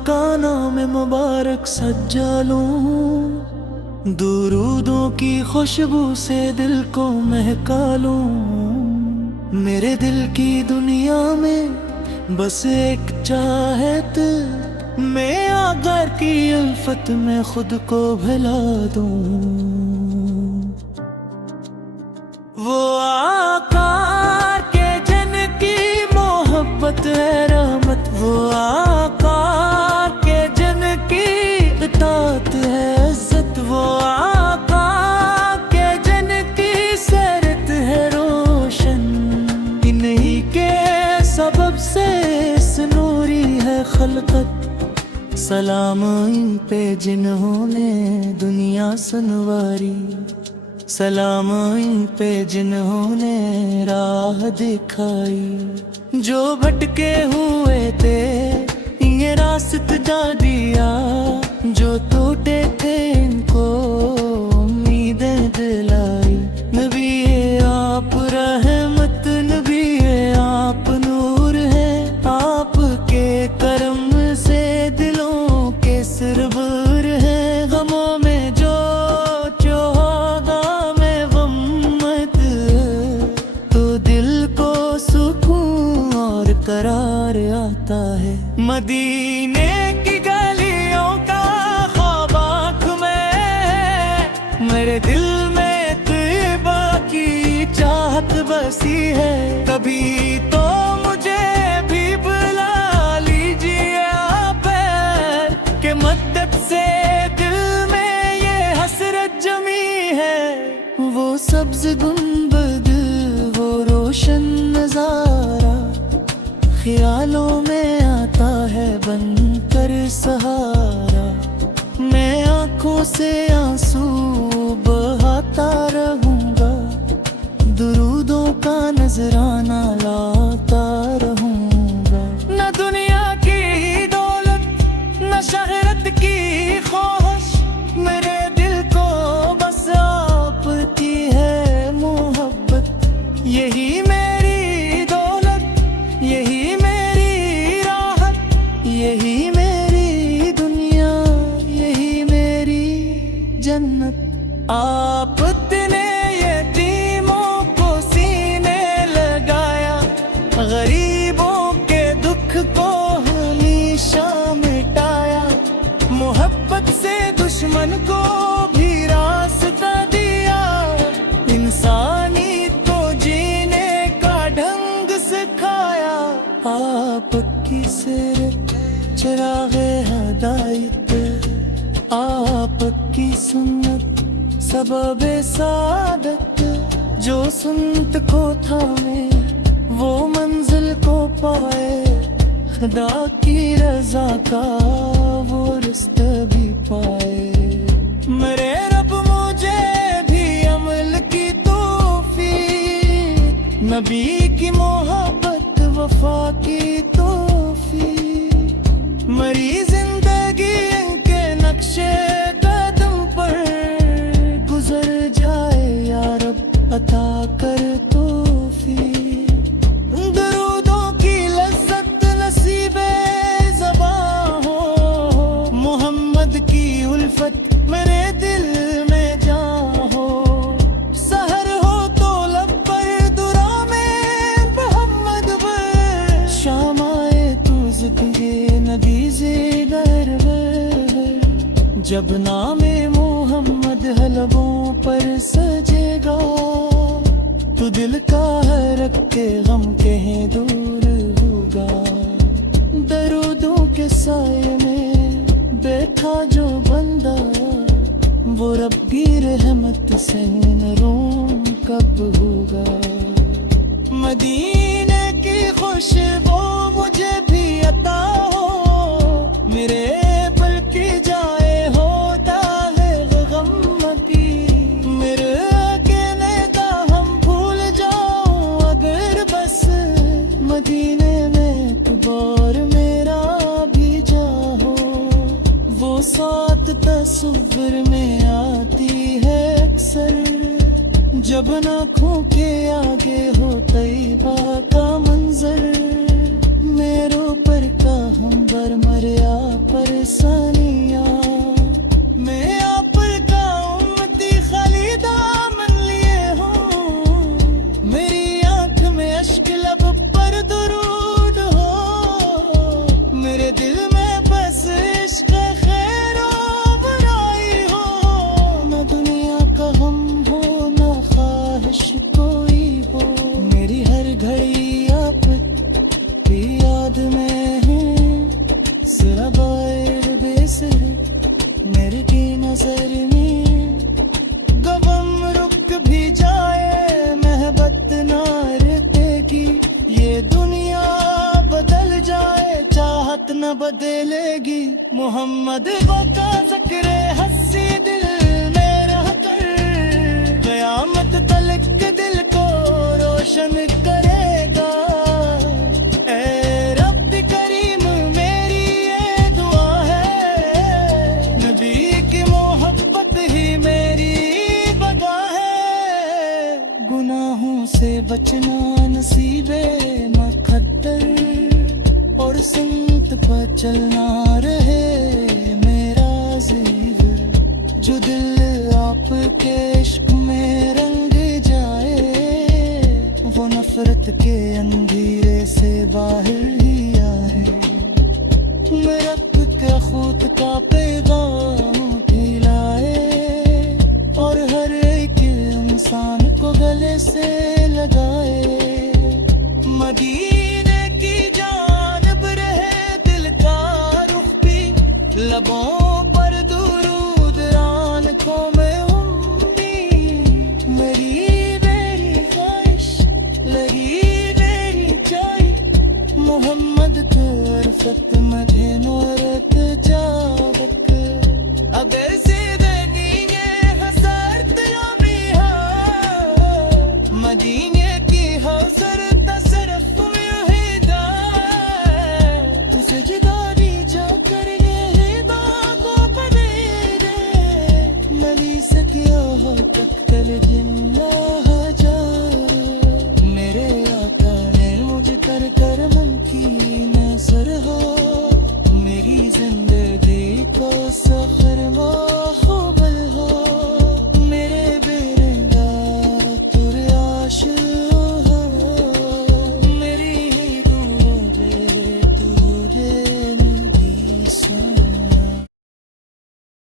का नाम मुबारक सज्जा लूं, दुरूदों की खुशबू से दिल को महका लूं। मेरे दिल की दुनिया में बस एक चाहत, मैं आगर की उल्फत में खुद को भुला दूं। वो आकार के जन की मोहब्बत है रहमत, वो आकार के जन की इताअत है इज्जत, वो आकार के जन की सरत है रोशन। इन्हीं के सबब से इस नूरी है खलकत। सलाम इन पे जिन्होंने दुनिया संवारी, सलाम इन पे जिन्होंने राह दिखाई। जो भटके हुए थे ये रास्ता दिया, जो टूटे थे इनको उम्मीदें दिलाई। नबी ये आप रहमत, नबी ये आप नूर है, आपके करम से दिलों के सरवर है। गमों में जो चौदा में गम मत, तो दिल को सुकून और करार आता है। मदीने की गलियों का ख्वाब आँख में, मेरे दिल में तैयबा की चाहत बसी है। कभी तो मुझे भी बुला लीजिए आप, के मद्दत से दिल में ये हसरत जमी है। वो सब्ज गुंबद, वो रोशन नजारा, ख्यालों में आता है बनकर सहारा। मैं आंखों से आंसू बहाता रहूंगा, दुरूदों का नजराना लाता रहूंगा। न दुनिया की दौलत, न शहरत की ख्वाहिश, मेरे दिल को बस आपकी है मोहब्बत। यही मेरी दौलत, यही मेरी राहत, यही मेरी दुनिया, यही मेरी जन्नत। आपने यतीमों को सीने लगाया, गरीबों के दुख को हमेशा मिटाया। मोहब्बत से दुश्मन को भी रास्ता दिया, इंसानी तो जीने का ढंग सिखाया। आपकी सिरत चिरागे हदायत, आपकी सुन्नत सबबे सादत। जो सुन्नत को थामे वो मंजिल को पाए, खुदा की रजा का वो रास्ता भी पाए। मेरे रब मुझे भी अमल की तौफीक, नबी की मोहब्बत वफा की तौफीक। मरी जिंदगी इनके नक्शे कदम पर गुजर जाए, या रब अता कर तौफीक। दरूदों की लज्जत नसीबे ज़बां हो, मोहम्मद की उल्फत मेरे दिल में जां हो। सहर हो तो लब पर दुरा में मोहम्मद वर, शाम आए तो ज़िक्र नबी से दरबर। जब नामे मोहम्मद हलबों पर सजेगा, तो दिल का हर के गम कहीं दूर होगा। दरूदों के साए में बैठा जो बंदा, वो रब्बी रहमत से महरूम कब होगा। मदीने की खुशबू मुझे भी अता हो, मेरे पल की जाए होता है गम की। मेरे अकेले का हम भूल जाओ अगर बस, मदीने में एक बार मेरा भी जाओ। वो साथ तस्वीर में आती है अक्सर, जब आँखों के आगे हो तैयबा का मंजर। मेरों पर का हम बर मरिया परेशानियां मैं आप का उम्मती खाली दामन लिए हूँ मेरी आंख में अश्क लब पर दुरूद हो मेरे दिल में बस इश्क खैर बुराई हो न दुनिया का हम हो न ख्वाहिश कोई हो मेरी हर घड़ी आप की याद में है सिरा बाहर बेसर मेरे की नजर में गम रुक भी जाए महबत नारते की ये दुनिया बदल जाए चाहत न बदलेगी मोहम्मद का ज़िक्र हस्सी दिल में रह कर क़यामत तलक दिल को रोशन करेगा ए रब करीम मेरी ये दुआ है नबी की मोहब्बत ही मेरी बगा है गुनाहों से बचना नसीबे मुक़द्दर और सुन्नत पर चलना रहे मेरा ज़ीवर जो दिल आपके इश्क में रंग जाए वो नफरत के अंधेरे से बाहर ही आए रब के खुद का पैगाम खिलाए और हर एक इंसान को गले से लगाए मदीने की जानब रहे दिल का रुख भी लबों पर दुरूद आँखों में उम्मीद मेरी ख्वाहिश लगी मेरी चाय मोहम्मद को अरफत मदीनों